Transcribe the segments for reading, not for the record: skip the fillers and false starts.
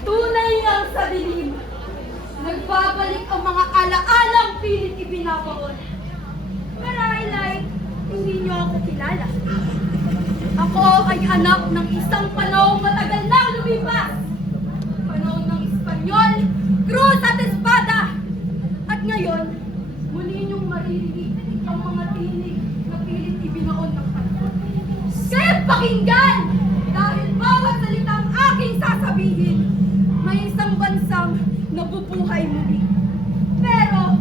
Tunay ang sa dilim. Nagbabalik ang mga alaalang pilit ibinabaon. Marahil ay hindi niyo ako kilala. Ako ay anak ng isang panahong matagal na lumipas. Panahon ng Espanyol, krus at espada. At ngayon, muli niyong maririnig ang mga tinig na pilit ibinaon ng panahon. Kaya't pakinggan! Dahil bawat salitang aking sasabihin, may isang bansang nabubuhay muli. Pero,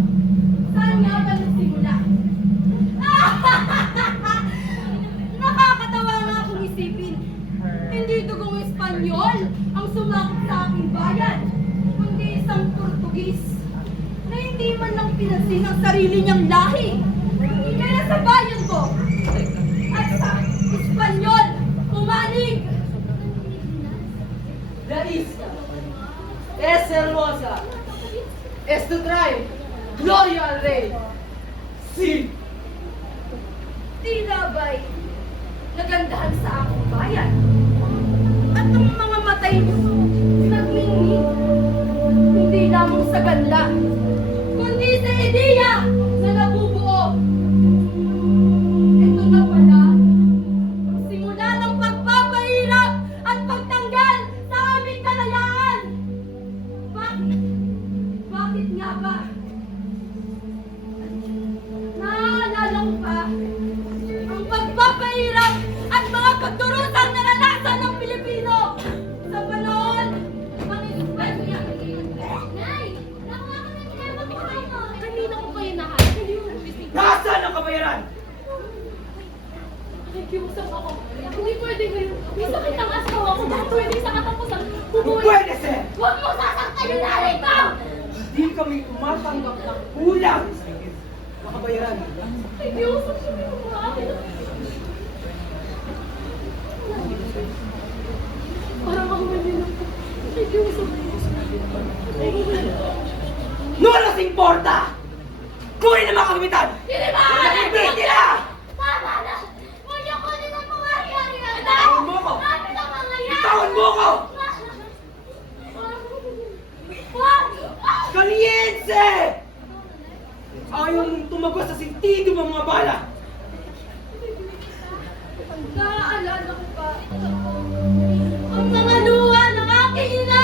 saan nga ba nagsimula? Nakakatawa nga akong isipin. Hindi dugong Espanyol ang sumakot sa aking bayan, kundi isang Portugis na hindi man lang pinansin ang sarili niyang lahi. Kaya sa bayan ko at sa Espanyol, umanig! La isla es hermosa. Esto trae gloria al rey. Sí. Tila ba'y nagandahan sa aking bayan? At ang mga matay niyo, nagmingning. Hindi lamang sa ganda, kundi sa ideya na nabubuo. Ito na pala, ang simula ng pagpapahirap at pagtanggal sa aming kalayaan. Bakit? Bakit nga ba? Naaalala ko pa ang pagpapahirap at mga pagdurusang naranasan ng Pilipino sa panahon ng Espanya. Nay! Nakuha ka na kinema ko kayo. Kanina ko kayo nahanap. Hindi mo napising. Nasaan ang kabayaran? Nakikiusap ako. Hindi pwede ngayon. May sakit ang asawa ko. Dahil pwede sa katapusan. Pwede, sir! Huwag mo sasaktan yung nanay ko! Hindi kami tumatanggap ng kulang na kabayaran. Nakikiusap kami ng mga akin. Parang ako din ako. Nakikiusap ko. No nos importa! Kunin ang mga kagamitan! Hindi ba? Hindi nila! Tama na! Huwag niyo kunin ang mga ari-arian! Bitawan mo ko! Bakit ang mga yan? Bitawan mo ko! Wag! Kaliense! Ayaw mong tumagos sa sentido ng mga bala! Naaalala ko pa ang mga luha ng aking ina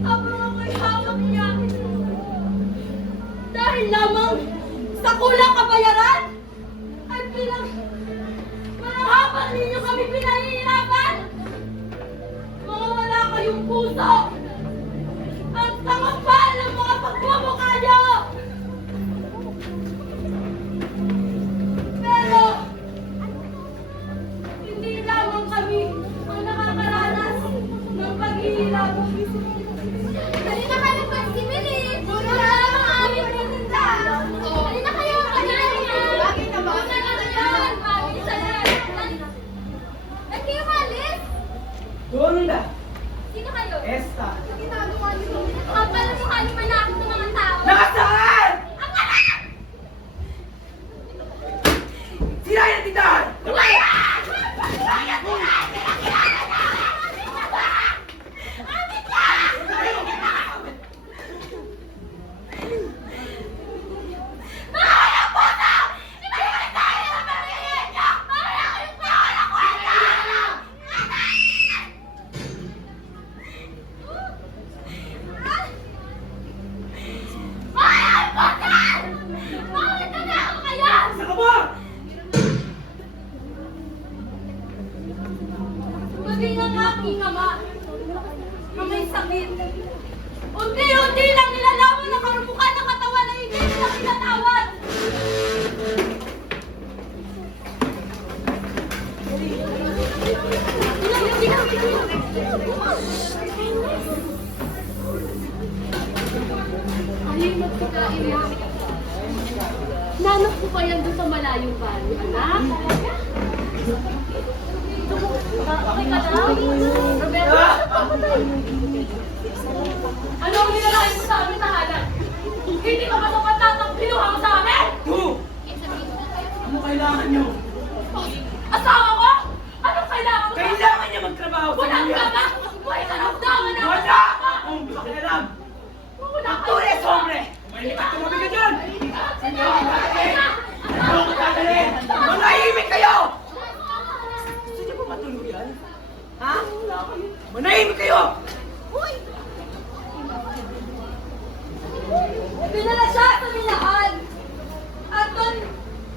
habang ako'y hawak niya. Dahil lamang sa kulang kabayaran ay parang habang ninyo kami pinahihirapan. Mga wala kayong puso ang tangapal ng mga pagmumukha niyo. Pero hindi lamang kami ang nakakaranas ng paghihirap. Halina kayo pagsimili! Muna lang ang aming paninda! Halina kayo! Halina! Bagay na ba? Muna lang yan! Isa yan! Ba't kayo malis? Donda! Sino kayo? Esta! Ang ginagawa niyo? Kapal ang mukha niyo manakit ng mga tao! Nakasaan! Ang anak! Sirayan ang tindahan! Sa kaba! Maging ang aking ama na may sakit. Unti-unti lang nilalaman ang karumukan ng katawan na hindi nila pinatawad. Ay, magpagkain mo. Nanok ko pa yan doon sa malayong bali, anak. Okay ka na? Roberto? Ano ang nilalain mo sa amin tahanan? Hindi ka ba sapat at binuha mo sa amin? Tu! Ano kailangan nyo? Asawa ko? Anong kailangan mo? Kailangan niya magtrabaho sa Walang inyo! ka ba? Buhay ka na Manahimik kayo! Pinala siya sa minahan. At doon,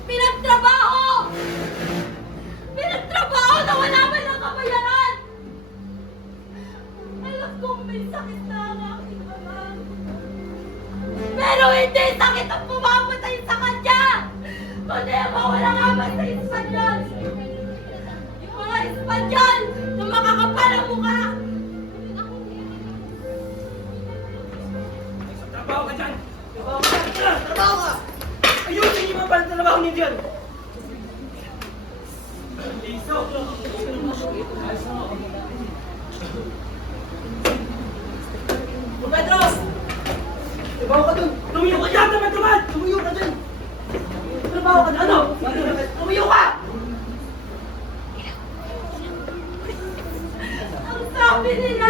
pinagtrabaho! Pinagtrabaho na wala man lang kabayaran! Alam kong may sakit na ang aking ama. Pero hindi sakit ang pumamatay sa kanya! Kundi ang mawalang amat sa Espanyol! Yung mga Espanyol na makakapal ang mukha! Trabaho ka dyan! Trabaho ka dyan! Trabaho ka! Ayusin niyo mga trabaho niyo dyan! Liso! Pedros! Trabaho ka dun! Lumiyo ka dyan! Tamad! Lumiyo ka dyan! Trabaho ka dyan! Ano? Lumiyo ka! Ang sabi nila,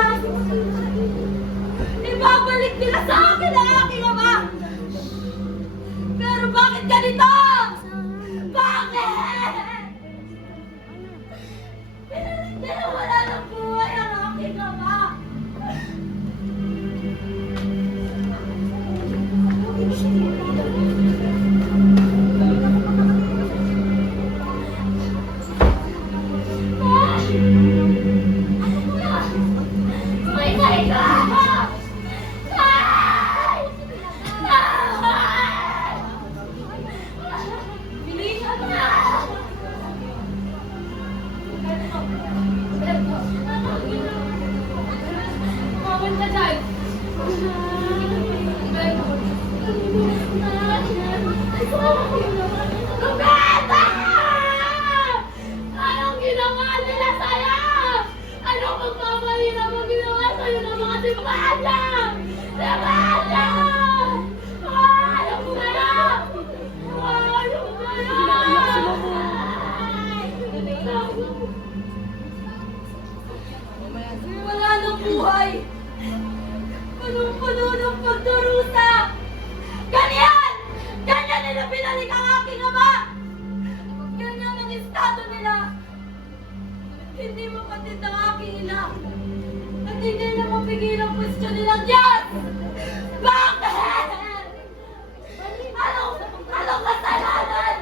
ibabalik nila sa akin ang aking ama. Pero bakit ganito? Bakit? Pinalik nila wala ng buhay ang aking ama. May nahiga! Bilisan na! Pumunta dyan! Roberta! Anong ginawa nila sa'yo? Anong magpapahirap ang ginawa sa'yo ng mga simbahala? Roberta! Ano mo sa'yo? Ano mo sa'yo? Wala ng buhay! Punong-puno ng pagdurusa! Ganyan! Ganyan nila binalik ang aking ama! Ganyan ang estado nila! Hindi mapatid ang aking ina! At hindi na mapigil ang pwestyon nilang Diyos! Bakit? Anong kasalanan?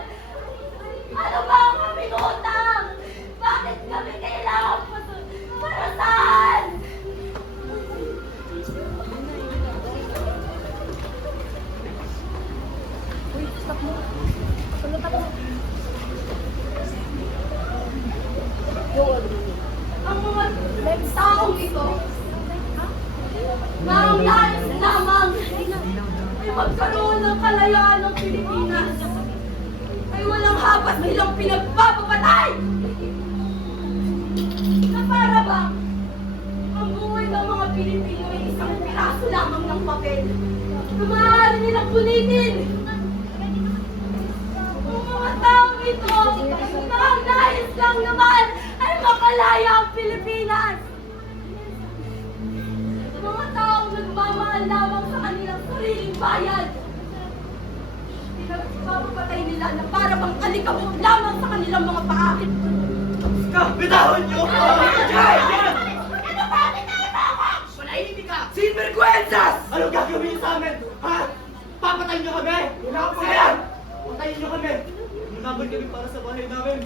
Ano ba ang aming utang? Bakit kami kailangan para saan? Ang mga taong ito, nang nais lamang ay magkaroon ng kalayaan ng Pilipinas, ay walang habas nilang pinagpapapatay! Na para bang ang buhay ng mga Pilipino ay isang piraso lamang ng papel na maaari nilang punitin! Ang mga taong ito, na ang nais lang naman ay makalaya ang Pilipinas! Mga taong nagmamahal lamang sa kanilang sariling bayan! Pinagpapatay nila na para bang alikabok lamang sa kanilang mga paa! Bitawan niyo ako! Jai! Ano ba? Bitayin mo ako! Manahimik ka! Sinvergüenzas! Anong gagawin niyo sa amin? Ha? Papatayin niyo kami? Wala ka pa yan! Patayin niyo kami! Lumabot kami para sa bahay namin!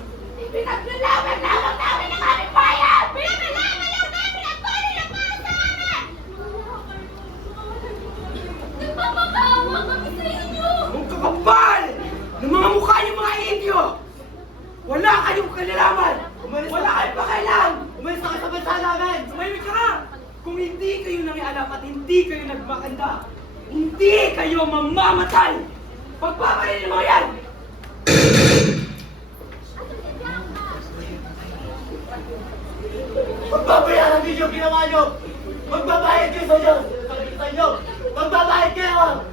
Pinaglalaban lamang namin ang aming bayan! Pinaglalaban lang namin ang bayan ng mga sa amin! Nagpapakaawa kami sa inyo! Ang kakapal! Ng mga mukha niyo mga indio! Wala kayong kalalaman! Wala kayong pakailan! Umalis na kayo sa bansa namin! Sumahimik ka nga! Kung hindi kayo nangialam at hindi kayo nagmakanda, hindi kayo mamamatay! Pagpaparin mo yan! Magbabayaran din yung ginawa nyo! Magbabayad kayo sa Diyos! Sa inyo! Magbabayad kayo!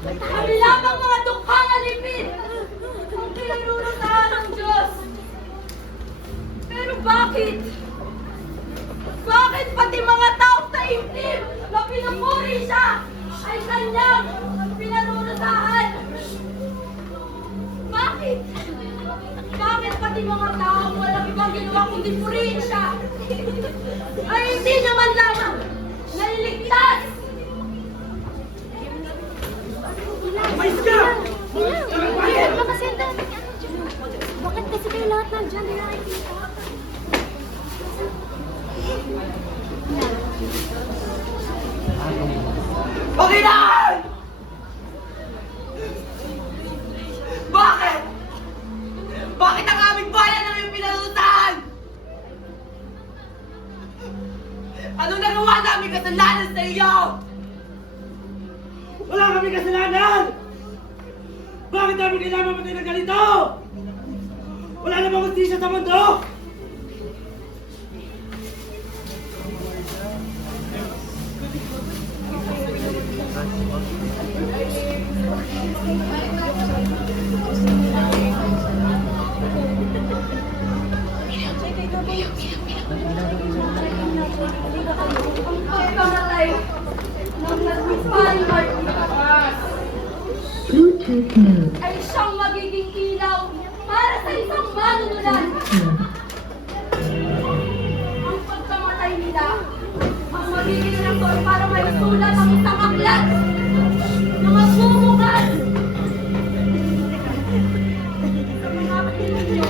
Kami lamang mga dukhang alipin ang pinagrurusahan ng Diyos. Pero bakit? Bakit pati mga taong taimtim na pinupuri siya ay kanyang pinarurusahan? Bakit? Bakit pati ating mga taong walang ibang ginawa kundi purihin siya, ay hindi naman lamang naliligtas. Mais ka! Bakit kasi kayo lahat nandiyan na nakikita? Panginoon! Bakit? Bakit ang aming bayan ang iyong pinarutan? Ano nagawa namin kasalanan sa iyo? Wala kami kasalanan! Bakit namin kailangan matay ng ganito? Wala namang hustisya sa mundo! Ang pagkamatay ng nagpipaling Martin Bluetooth mode. ay siyang magiging ilaw para sa isang manunulan. Ang pagkamatay nila ang magiging rason para maisulat ang isang aklat na magbubukas sa mga Pilipino.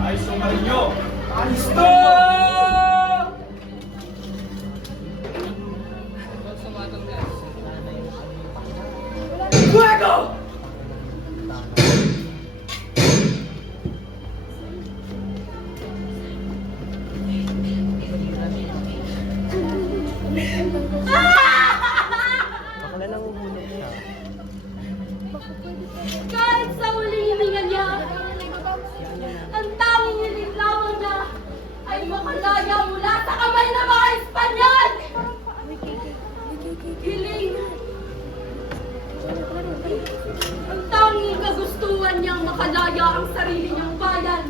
Ay, sumarin nyo! Alisto! Fuego! Kahit sa huling hininga niya, ang tanging hiling lamang niya ay makalaya mula sa kamay ng mga Espanyol! Hiling! Ang tanging kagustuhan niyang makalaya ang sarili niyang bayan.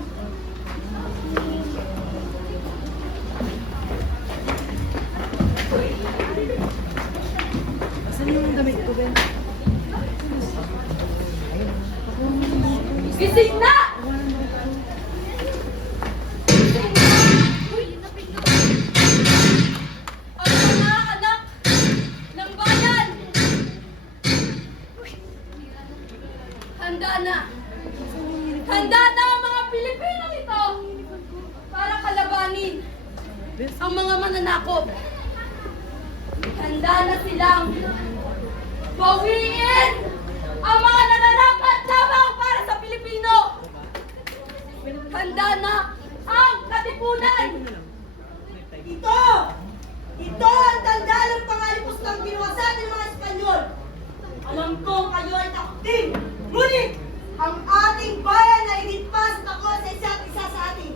Gising na! Gising na! Ang mga anak ng bayan! Handa na! Handa na ang mga Pilipino nito para kalabanin ang mga mananakop. Handa na silang bawiin ang mga nananapat lamang para sa Pilipino. Handa na ang katipunan. Ito! Ito ang tanda ng pangalipustang ginawa sa atin ng mga Espanyol. Alam ko kayo ay takot din. Ngunit, ang ating bayan ay higit pa sa takot sa isa't isa sa atin.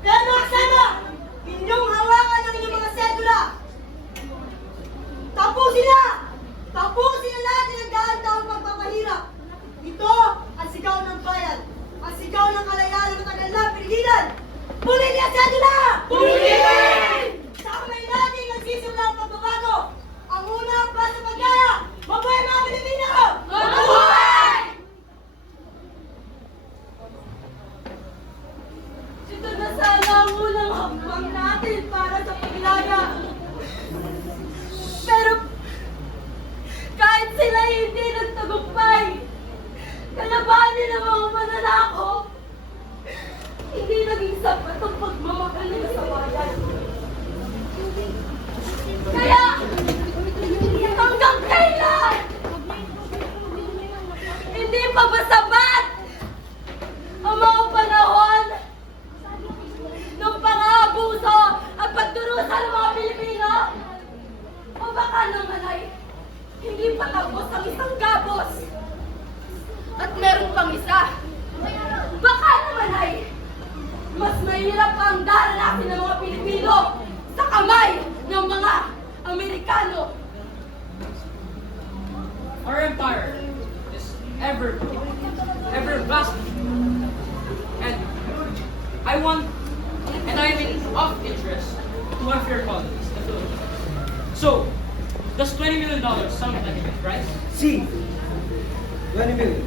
Kaya mga kasama, inyong hawakan ang inyong mga sedula. Tapusin na! Tapusin na natin ang dahan-dahang pagpapahirap. Ito ang sigaw ng bayan. Ang sigaw ng kalayaan na matagal na pinigilan. Pulin niya sedula! Pulin! Sa kamay natin nagsisimula ang pagbabago. Ang unang paso pagkaya, mabuhay mga Pilipino! Mabuhay! Ito na sana ang unang hakbang natin para sa paglaya. Pero kahit sila hindi nagtagumpay, kalabanin ang mga mananakop, hindi naging sapat ang pagmamahal nila sa bayan. Kaya, hanggang kailan? Hindi pa ba sapat ang mga panahon ng pang-aabuso at pagdurusa ng mga Pilipino? O baka naman ay hindi pa tapos ang isang gabos at meron pang isa. Baka naman ay mas mahirap pa ang daranasin ng mga Pilipino sa kamay ng mga Amerikano. Our empire is ever growing. everlasting. And I want, and I am in of interest to one of your colonies, the Philippines. So, does $20 million sound like a good price? Si. 20 million.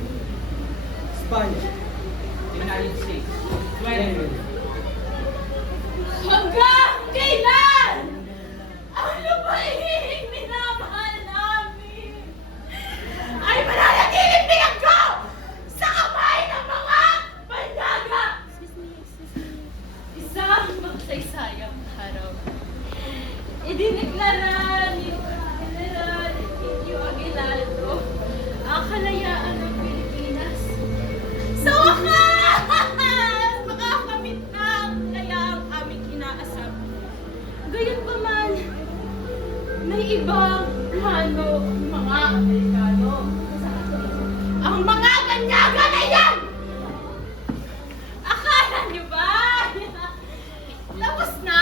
Spanya. The United States, 20 million. Hanggang kailan? Ano ba hihing minamahal namin? Ay mananatiling bigyan ko sa kamay ng mga banyaga! Isang magsaysayang araw. Idineklara ni General Enrique Aguinaldo ang kalayaan ng Pilipinas. Sa wakas! Makakamit na ang kalayaan aming inaasam. Gayunpaman, may ibang plano ang mga Amerikano. Ang mga ganyaga na yan! Akala niyo ba? Tapos na?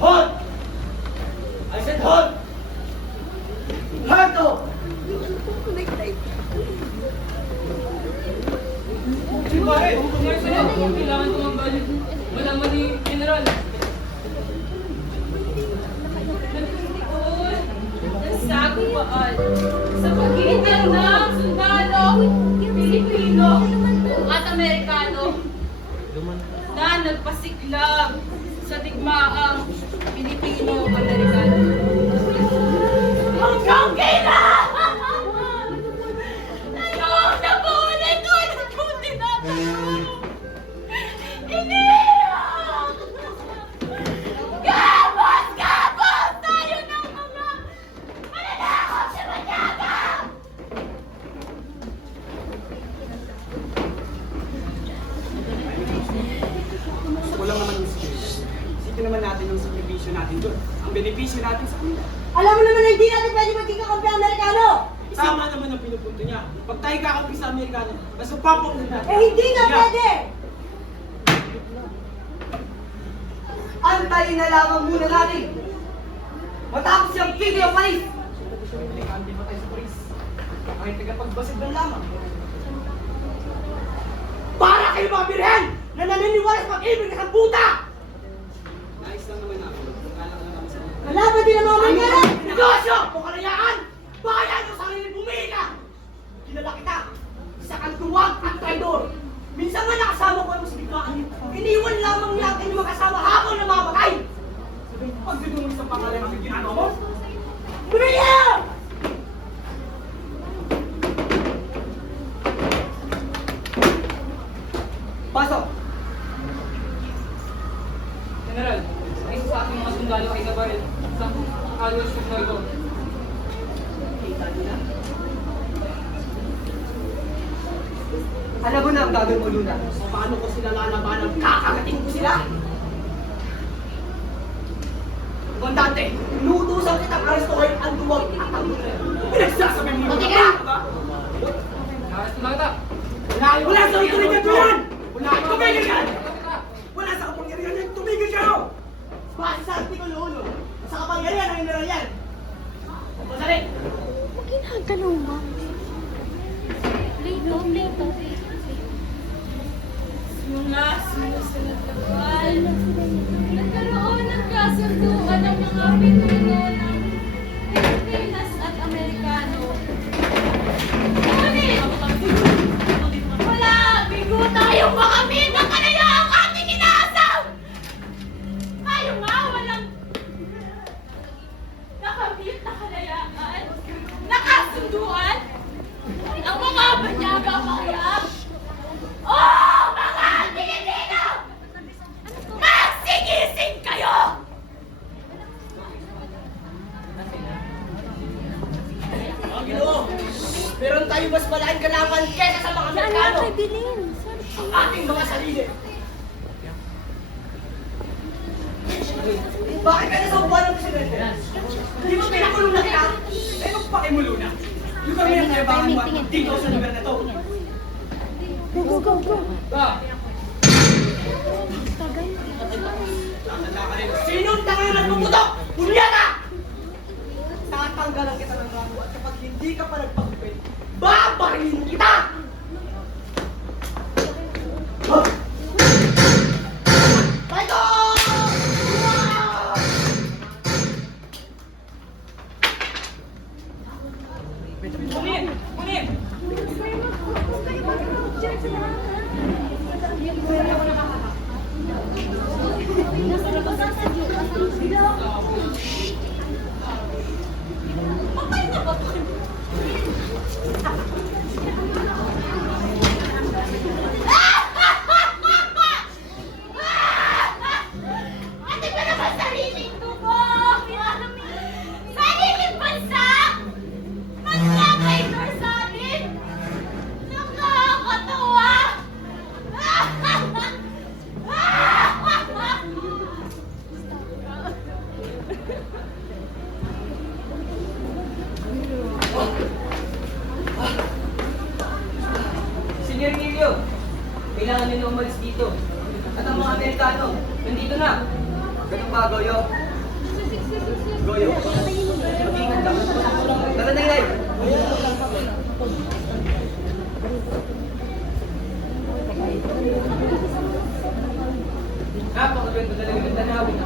Hold! I said hold! Harto! Di ba eh, kung sa'yo, kailangan ko malaman ni General. Nasagupaan sa pagitan ng sundalo, Pilipino at Amerikano na nagpasiklang sa digmaang Pilipino-Amerikano. Hanggang kailan? Ngayon na paulit-ulit kong tinatanong. Iniyak! Gabos tayo ng mga mananakot sa banyaga! Walang naman yung security. Isipin naman natin yung sakripisyo natin doon. Ang benepisyo natin sa kanila. Alam mo naman na hindi natin pwede maging kakampi ang Amerikano! Tama naman ang pinupunto niya. Pag tayo kakampi sa Amerikano, mas magpapaunod natin. Eh hindi nga Yeah. pwede! Antayin na lamang muna natin! Matapos yung video palis! Hindi pa tayo sa polis. Ay, tagapagbasid lang lamang. Para kayo mga birhen na naniniwala sa pag-ibig ng puta! Nice lang naman ako. Kala ka naman sa mga. Kalaban din ang mga Amerikano! Negosyo! Kung kalayaan! Bayan yung sarili bumika! Kilala kita! Isa kang tuwag at traidor! Minsan nga nakasama ko ang sibikaan. Iniwan lamang natin yung makasama habang namapatay! Sabi, pag dinunong sa pangalan ang ginagawa mo? Bumili! Pasok! General, isa sa ating mga sundalo ay nabaril sa Alwas ng Noygo. Alam mo na ang gagawin mo, Luna. So, paano ko sila lalabanan? Kakagating ko sila! Komandante, inuutusan kitang aresto kayo ang duwag at ang duwag. Pinagsasabi mo yung mga ba? Nakaras na kita. Wala sa kapangyarihan yan! Wala sa kapangyarihan! Wala sa kapangyarihan yan! Tumigil kayo! Base sa Artikulo 1, sa kapangyarihan ng general yan! Madali! Huwag ginagalaw mo. Plito. Mula sinusunod na buwan, nagkaroon ng kasunduan ng mga Pilipino ng Pilipinas at Amerikano. Ngunit, wala, bigo tayong makamit ng kalayaang ating inaasam! Tayo nga, walang nakamit na kalayaan, nakasunduan, ang mga banyaga kaya. Oh, mga Pilipino! Magsigising kayo! Mga Ginoo, meron tayo mas malaking kalaban kesa sa mga Saan Amerikano! lang kay Bilin? Ang ating mga sarili! Bakit ka nasa upuan ng presidente? Hindi mo pinakulong na kita? Eh, magpakimulo na! Yung kami ang nayabangan mo at dito sa lugar na to! Go. Ba, Tagal. Lalala ka rin! Sinong tangan nagpuputok? Punyata! Senyor Emilio, kailangan nyo na umalis dito. At ang mga Amerikano, nandito na. Ganun ba, Goyo? Goyo, mag-ingat ka. Tara na, Inay. Napakaganda talaga ng tanawin.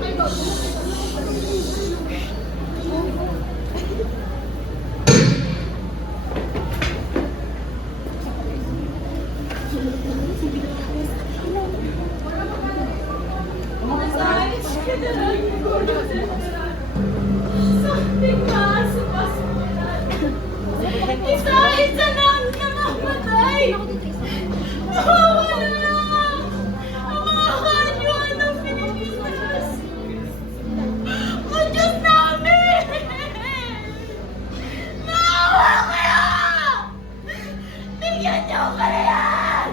Isa-isa lang namamatay! Nawawala! Ang mga kanyuan ng Pilipinas! Ang Diyos namin! Naawa kayo! Bigyan niyo ko na yan!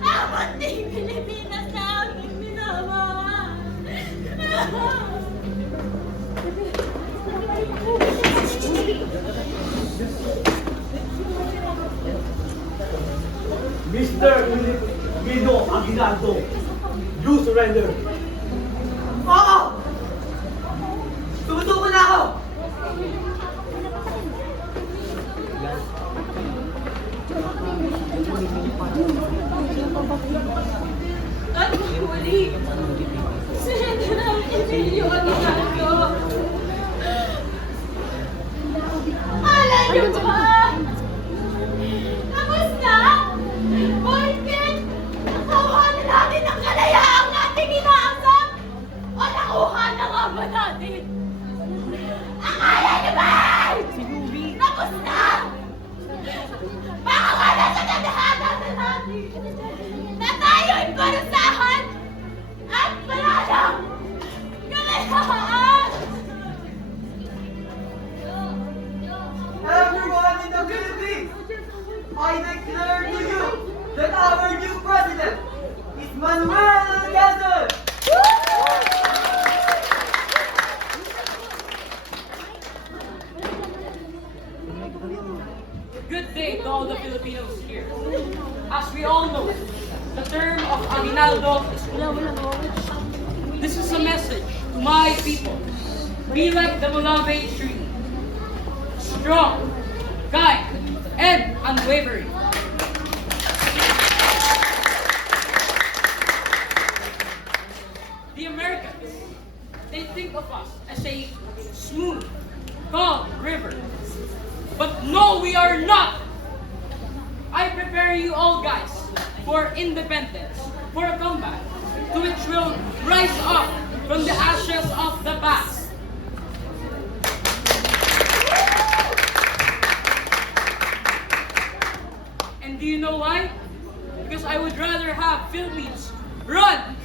Ang munting Pilipinas na aming minamahal! Mr. Filipino Aguinaldo, you surrender. Oo! Tumutuko na ako! At huli, General Emilio Aguinaldo. Alam niyo ba? Tapos na? Bakit? Nakuha na natin ang kalayaang ating inaasam? O nakuha na nga ba natin? Akala niyo ba? Tapos na? Baka wala sa nadahatan na natin na tayo'y parusahan at wala lang kalayaan! Everyone in the Philippines, I declare to you that our new president is Manuel Quezon. Good day to all the Filipinos here. As we all know, the term of Aguinaldo is over. This is a message to my people. Be like the Mulave tree. Strong, kind, and unwavering. The Americans, they think of us as a smooth, calm river. But no, we are not! I prepare you all guys for independence, for a comeback, to which will rise up from the ashes of the past. And do you know why? Because I would rather have Philippines run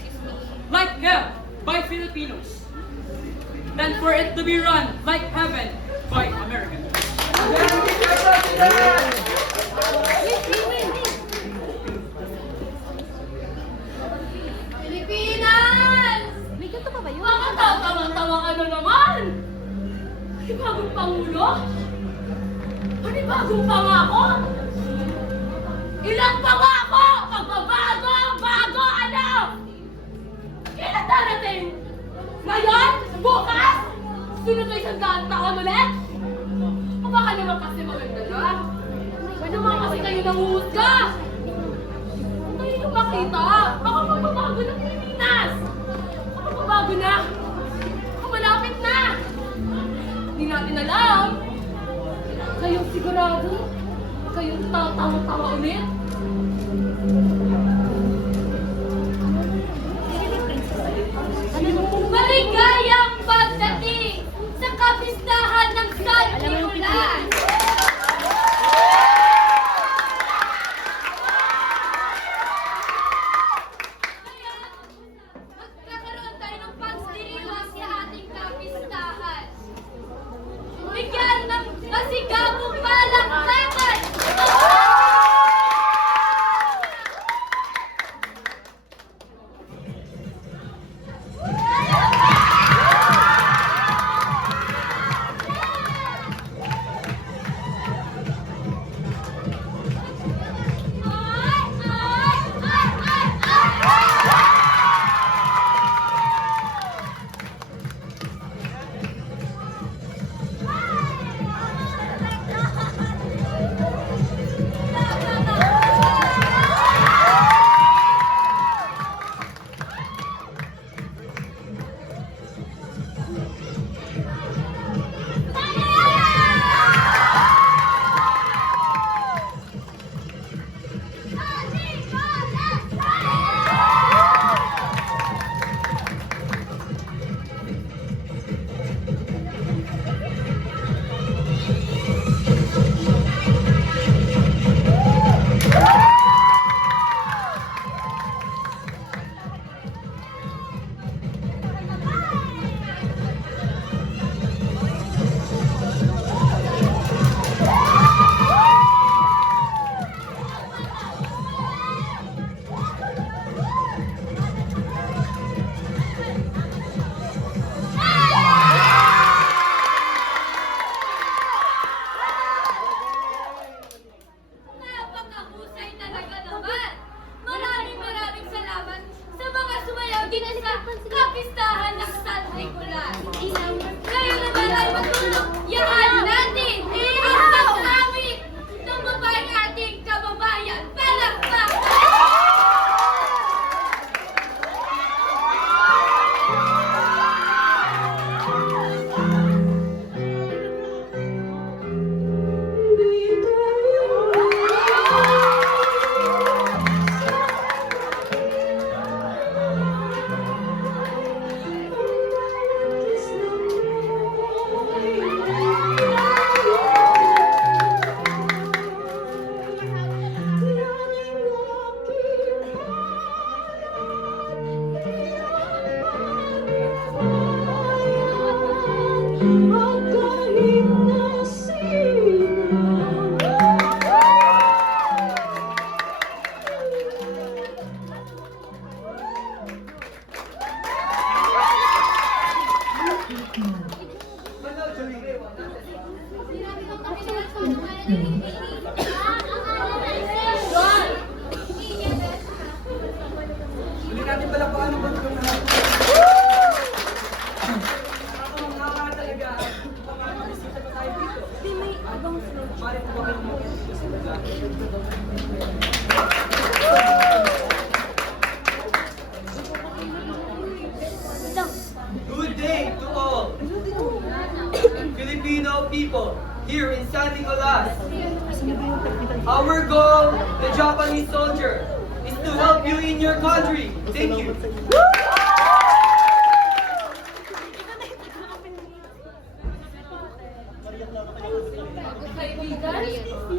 like hell by Filipinos than for it to be run like heaven by Americans. Pilipinas! May ganito pa ba yun? Mga tawang-tawa ka na naman! Panibagong Pangulo? Panibagong pangako? Ilang pangako? Pagbabago! Bago! Ano? Kailan darating? Ngayon? Bukas? Sunod na 100 taon ulit? O baka naman kasi maganda na? Ano naman kasi kayo nanguhusga? Kung kayo yung makita, baka magbabago ng Pilipinas! Baka magbabago na! Baka malapit na! Hindi natin alam! Kayong sigurado? Kayong tawa-tawa ulit? Maligayang pagdating sa kapistahan ng San Nicolas! Magkakaroon tayo ng pagdiriwang sa ating kapistahan. Bigyan ng masigabong palakpakan! kahit na sino. Hindi natin pala paano ba ito na? Nakakatawa talaga. Baka mabisita pa tayo dito. Di may ibang flow. Pare po ba kayo mag-isip sa baga? Good day to all Filipino people here in San Nicolas. Our goal, the Japanese soldier, is to help you in your country. Thank you.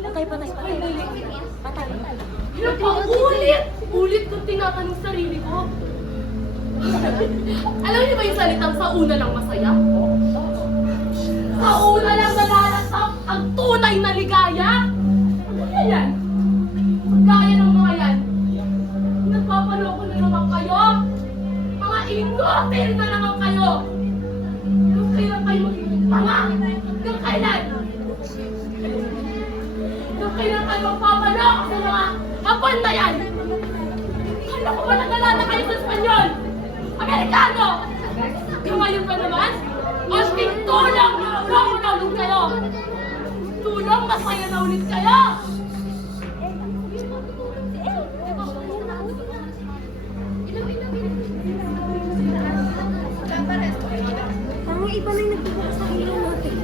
Patay, patay, patay. Patay. Ilang pang ulit! Ulit kong tinatanong sarili ko. Alam niyo ba yung salitang sa una lang masaya? Sa una lang nalalasap ang tunay na ligaya? Ano yan? Gaya ng mga yan. Nagpapaloko na naman kayo. Mga inutil na naman kayo. Hanggang kailan kayo magiging tanga? Hanggang kailan? Hanggang kailan kayo magpapaloko sa mga hapon na yan? Kala ko ba nag-alala kayo sa Espanyol? Amerikano! Yung ngayon pa naman, asking tulong na ulit kayo! Tulong, masaya na ulit kayo! Parang iba na yung nagbubuka sa ilaw natin.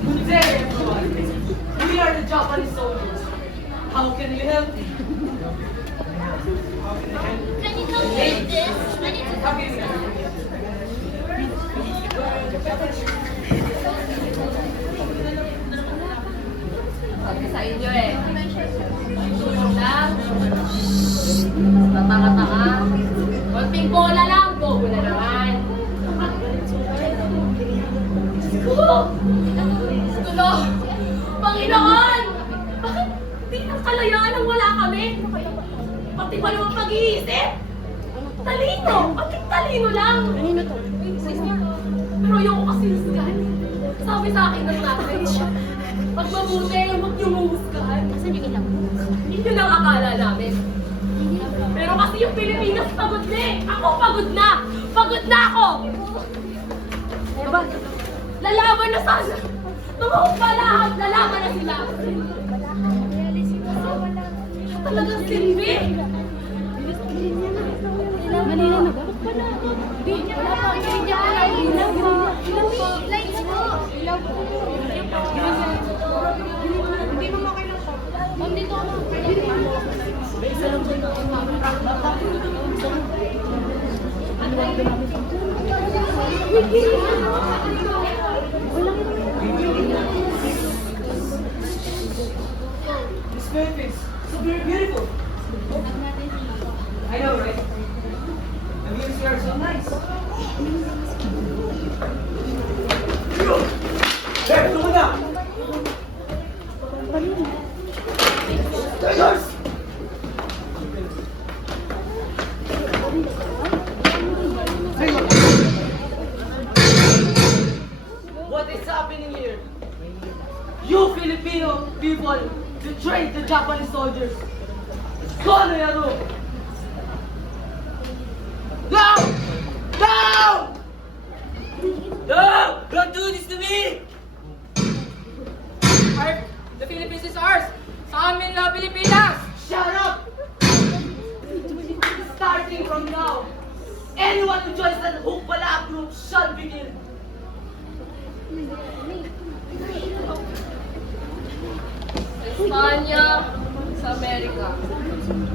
Good day, everyone. We are the Japanese soldiers. How can we help you? Can you tell me this? How can we help you? Sabi sa inyo eh. Tulong lang. Tatanga-tanga. Konting bola lang, bobo na naman. Gulo! Panginoon! Bakit di ng kalayaan ang wala kami? Pati ba naman pag-iisip? Talino! Pati talino lang! Kanino to? Pero ayoko kasi husgahan. Sabi sa akin ng tatay ko, pag mabuti, huwag niyo mahusgahan. Asan yung ilaw? Yun ang akala namin. Pero kasi yung Pilipinas pagod na eh. Ako pagod na! Pagod na ako! Diba? Lalaban na sana! Mga upalahat, lalaban na sila! Talagang silbi! Manila na ba? Hindi, wala pa. Hindi ako lang. Ilaw po. Lights po. Ilaw po. Hindi mo makailan po. Ma'am, dito ako. Isa lang po ito. This Philippines, so very beautiful. I know, right? The views here are so nice. Hey, ito mo na! Tigers! What is happening here? You Filipino people betrayed the Japanese soldiers. Go, Yaro! No! No! No! Don't do this to me! The Philippines is ours! Sa amin na Pilipinas! Shut up! Starting from now, anyone who joins the Hukbala group shall begin. Sa Espanya, sa Amerika.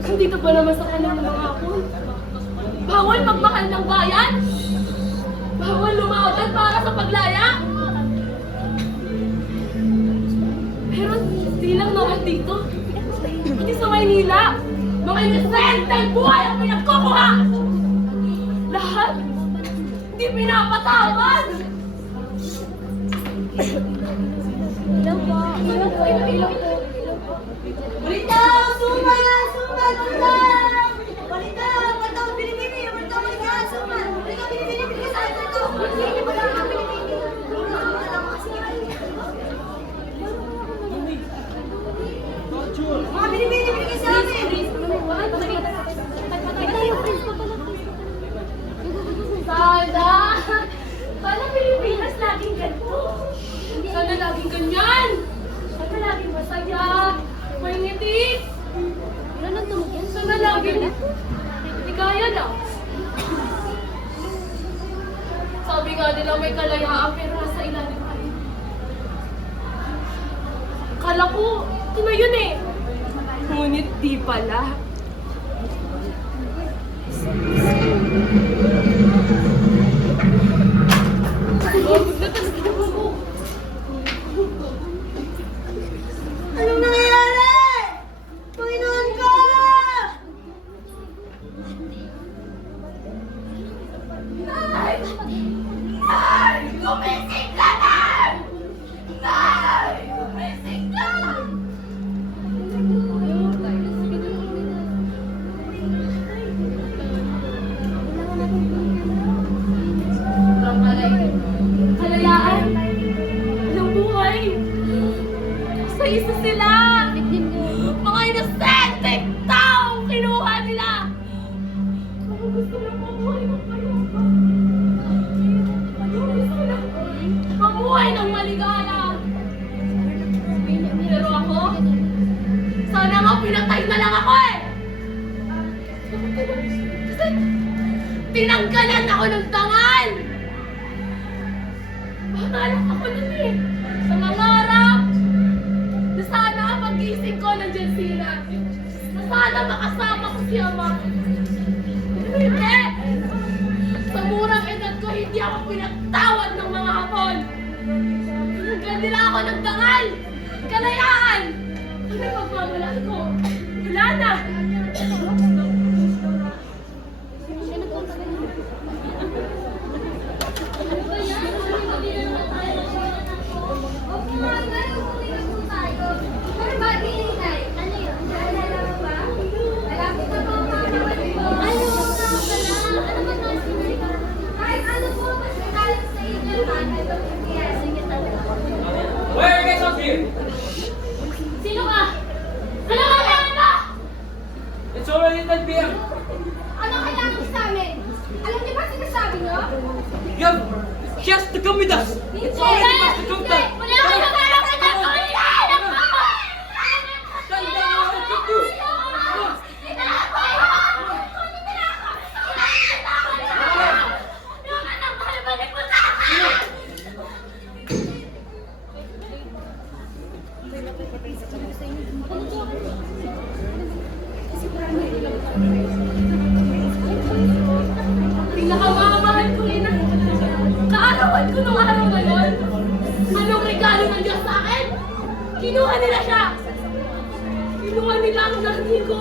Nandito pa naman sa kanila ng mga hapon. Bawal magmahal ng bayan! Bawal lumaban para sa paglaya! Pero hindi lang naman dito. Hindi sa Maynila. Mga inosenteng buhay ang pinagkukuha! Lahat! Hindi Hindi pinapatawad! Ilaw po. Ilaw po. Ilaw po. Balitaw! Suman! Suman! Balitaw! Balitaw! Balitaw! Binibini! Balitaw! Balitaw! Suman! Balitaw! Binibini! Binibini sa akin! Balitaw! Binibini! Balitaw! Binibini! Mga binibini! Binibini sa amin! Sana Pilipinas laging ganito. Sana laging ganyan. Sana laging masaya. May ngiti. Wala nang tumugyan. Sana laging ligaya lang. Sabi nga nila may kalayaan pero nasa ilalim pa rin. Kala ko, ito na yun eh. Ngunit di pala. Anong nangyayari? Panginoon ko! Nay! Nay! Gumising ka na! Nay! Gumising ka! Kalayaan! Walang buhay! Sa isa sila! Mga inosenteng taong kinuha nila! Kung gusto lang mabuhay ng payapa. Kung gusto lang mabuhay ng maligaya. Pero ako, sana nga pinatay na lang ako eh! Kasi tinanggalan ako ng tangal! Pangalak ako nun eh! Nangangarap! Na sana pag-gising ko nandiyan sila. Na sana makasama ko si Ama. Hindi! Sa murang edad ko, hindi ako pinagtawad ng mga hapon. Tinanggal nila ako ng dangal! Kalayaan! Ano yung pagmamalaan ko? Wala na! Why are you guys out here? Sino ka? Ano kailangan mo? It's already 10 p.m. Ano kailangan mo sa amin? Alam niyo ba sinasabi niyo? You have just to come with us. It's already past the drunk time. Wala kang nagharap na nagkulitan ako! Stand down or I'll kick you. Pinakamamahal ko ina. Kaarawan ko nung araw ngayon. Anong regalo ng Diyos sa akin? Kinuha nila siya. Kinuha nila ang nanay ko.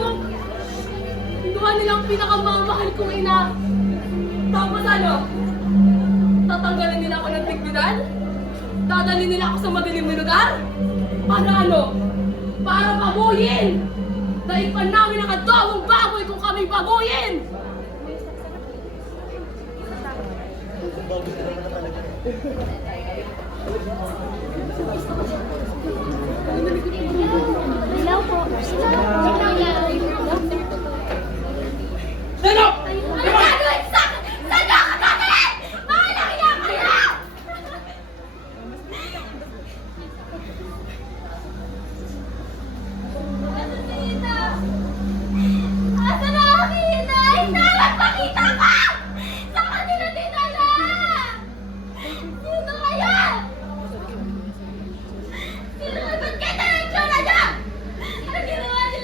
Kinuha nila ang pinakamamahal kong ina. Tapos ano? Tatanggalin nila ako ng tigbinan? Dadalhin nila ako sa madilim na lugar? Para ano? Para pabuyin! Dahil pa namin ang adobong baboy kung kami babuyin! Ilaw po. Stand up! Ano gagawin sa akin? Saan niyo ako dadalhin? Bakit nakiyak kayo? Ano Tita? Asa na ako Tita? Hindi! Magpakita ka! Sa kanila dinala! Sino kaya? Sino? Ba't kayo tayo yung tsura niya? Ano ginawa nila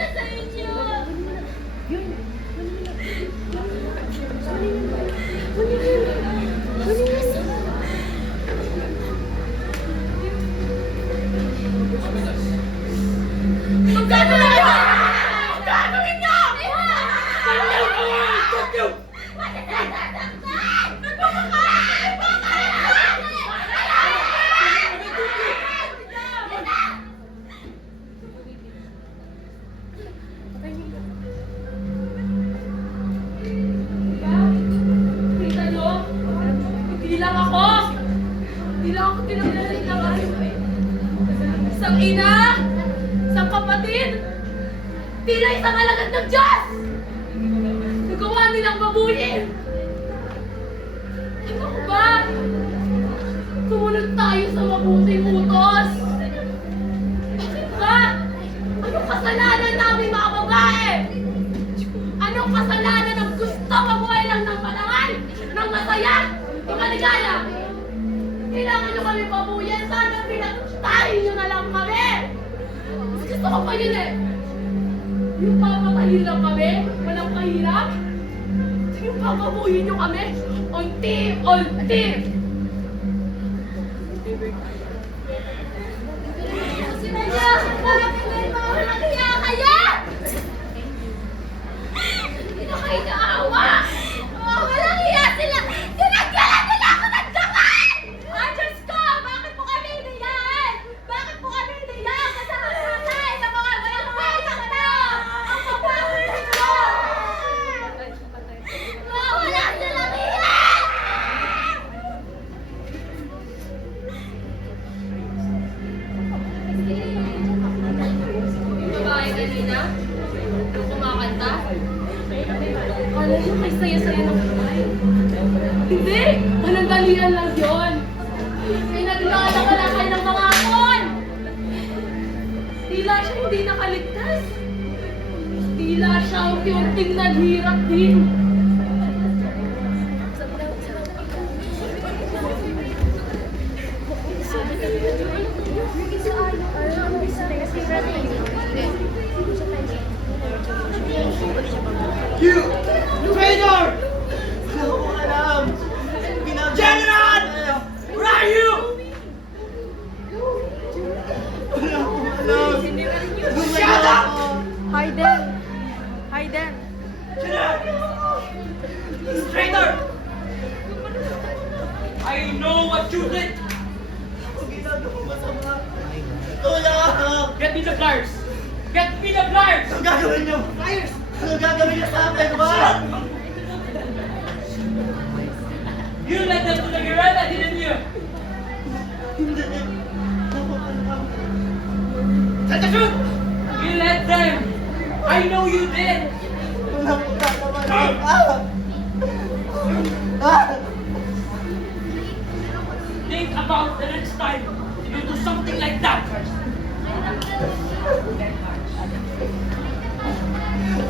ako tinanggalan. Isang ina, isang kapatid, tila isang alagad ng Diyos! Nagawa nilang babuyin! Ano ko ba? Sumunod tayo sa mabuting utos! Bakit ba? Anong kasalanan namin mga babae? Anong kasalanan ng gusto mabuhay lang ng malangan, ng masaya, ng maligaya? Kailangan nyo kami mabuyan, sana pinagtahin nyo na lang kami! Mas gusto ko pa yun eh! Yung papatayin lang kami, walang kahirap? Yung papabuyin nyo kami, unti-unti! Sinadya! Bakit may mga nakiya kaya? Hindi na kayo naawa! Oh, walang hiya sila! Sinadyalan nila ako ng daman! Ah, Diyos ko! Bakit po kami iniyan? Bakit po kami iniyan? Kasama-kasay na mga walang kwentang na! Ang papawi nyo! Wala silang hiya! Yung babae kanina, yung kumakanta, kala nyo kay saya-saya ng buhay. Hindi! Panandalian lang yun! May naglala ka lang kayo ng mga akon! Tila siya hindi nakaligtas. Tila siya unti-unting naghirap din. You! Traitor! Wala akong alam! General! Where are you? Wala akong alam! Shut up! Hayden! Hayden! General! Traitor! I know what you did! Tulong! Get me the pliers! Get me the pliers! Anong gagawin niyo? Fires! Anong gagawin niyo sa akin, ba? You led them to the guerrilla, didn't you? Hindi. Napapalakang. Tell the truth! You led them! I know you did! Wala po tataman. Ah! Think about the next time you do something like that!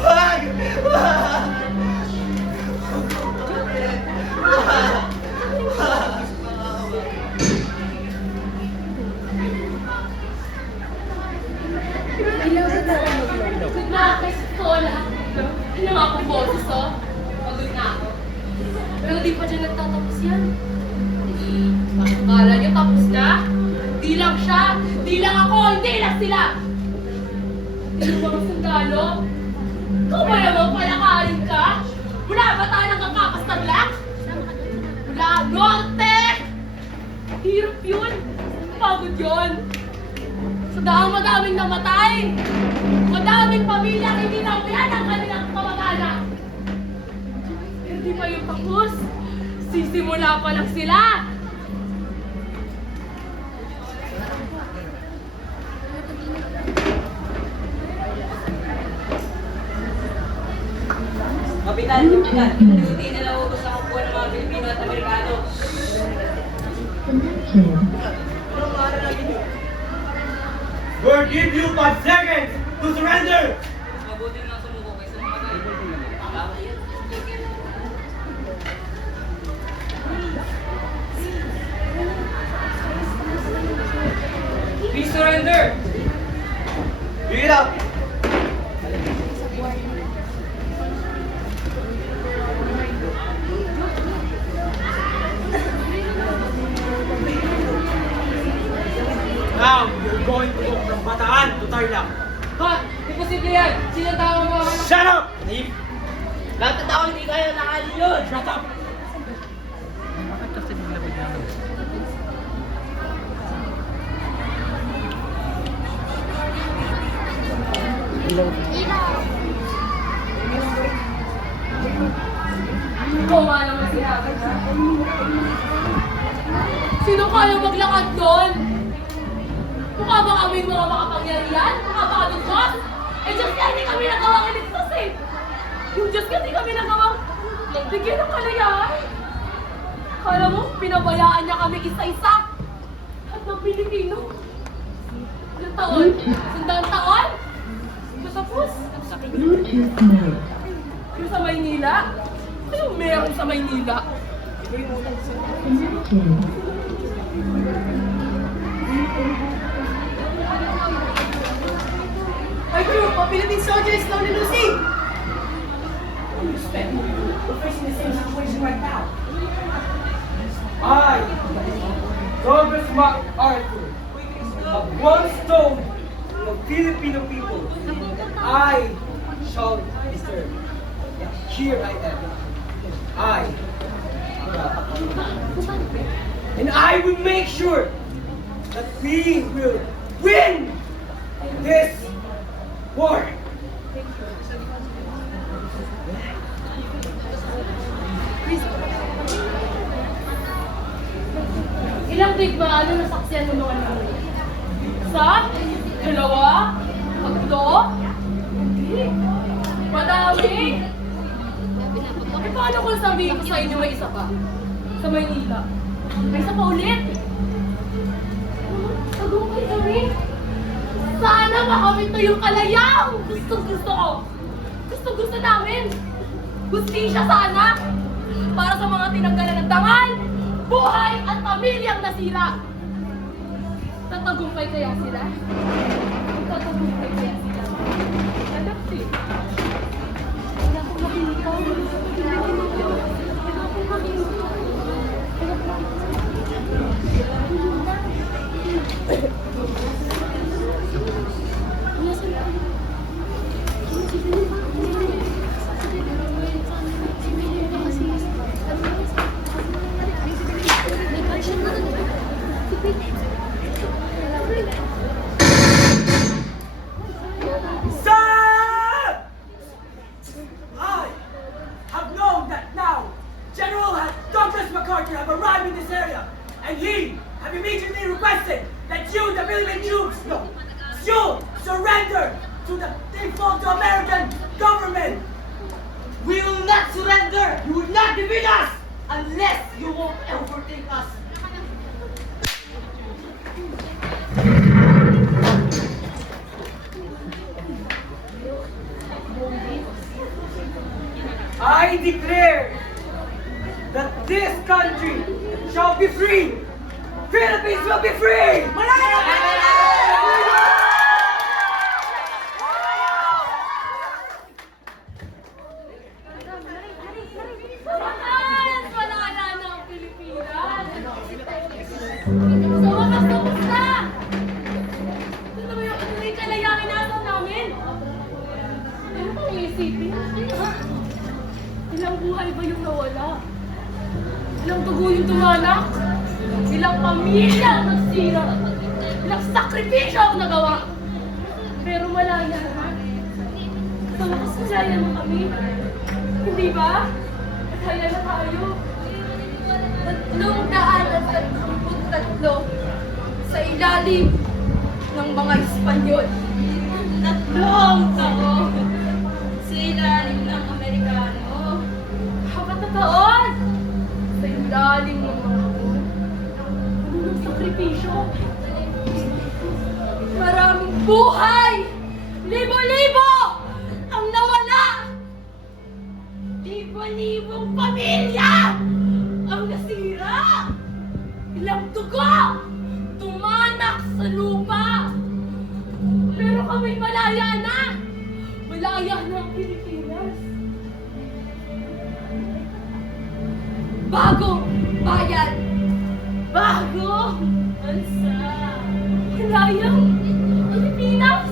Wag! Pagod na ako kay Sola. Ano nga akong boses, oh? Pagod na ako. Pero di pa dyan nagtatapos yan. Akala niyo tapos na? Di lang siya, di lang ako, hindi lang sila! Hindi mo mga sundalo? Ikaw ba naman palakarin ka? Wala ba tayo nagkakapastag lang? Wala, norte! Hirap yun! Pagod yun! Sa daang madaming namatay! Madaming pamilya ang hindi nauwihan ang kanilang kamag-anak! Pero di pa yung tapos! Sisimula pa lang sila! Kapitan, kapitan, hindi na nautos ang kuha ng mga Pilipino at Amerikano. Connected. We'll give you 5 seconds to surrender! Mabuti na sumuko kaysa mga tama yun. Please surrender! Get up! Now, you're going to go from Bataan to Tarlac. Ha? Imposible yan! Sino tao mo? Shut up! Lahat ng tao hindi kaya nakahalin yun! Shut up! Ikaw nga naman sinabi ha? Sino kaya maglakad doon? Mukha ba kaming mga makapangyarihan? Mukha ba kaming Diyos? Eh, Diyos nga hindi kami nagawang iligtas eh. Yung Diyos nga hindi kami nagawang bigyan ng kalayaan. Kala mo, pinabayaan niya kami isa-isa. At ng Pilipino. Ilang taon? 100 taon? Matapos? Bluetooth mode. Yung sa Maynila? Anong meron sa Maynila? Connected. Our group of Philippine soldiers slowly losing. We're facing the same situation right now. I, Douglas MacArthur, have once told the Filipino people, I shall deserve. Here I am. And I will make sure that we will win this war. Ilang digmaan na nasaksiyan mo mga namin? Isa? Dalawa? Tatlo? Hindi. Madami? Eh, paano kung sabihin ko sa inyo may isa pa? Sa Maynila? May isa pa ulit? Tagumpay kami? Sana makamit na yung kalayang! Gusto ko! Gusto namin! Hustisya sana! Para sa mga tinanggalan ng dangal, buhay at pamilyang nasira! Tatagumpay kaya sila? Tatagumpay kaya sila? Anak din. Wala akong makikita. Wala akong makikita. Sir! I have known that now General Douglas MacArthur have arrived in this area, and he have immediately requested that you, the Philippine troops, you surrender to the default American government. We will not surrender. You will not defeat us unless you won't overtake us. I declare that this country shall be free. Philippines will be free. Wakas! Wala na ang Pilipinas! Sa wakas tapos na! Ito ba yung tuloy kalayangin natin namin? Ano pang iisipin? Ilang buhay ba yung nawala? Ilang dugo yung tumanak? Ilang pamilya ang nagsira? Ilang sakripisyo ang nagawa? Pero malaya na. Sa wakas masaya na kami. Hindi ba? Masaya na tayo. 333 sa ilalim ng mga Espanyol. 3 taon sa ilalim ng Amerikano. 4 na taon! Sa ilalim ng mga hapon. Anong sakripisyo? Maraming buhay! Libo-libo ang nawala! Libo-libong pamilya ang nasira! Ilang dugo tumanak sa lupa! Pero kami malaya na! Malaya na ang Pilipinas! Bagong bayan! Bagong bansa! Malayang Pilipinas!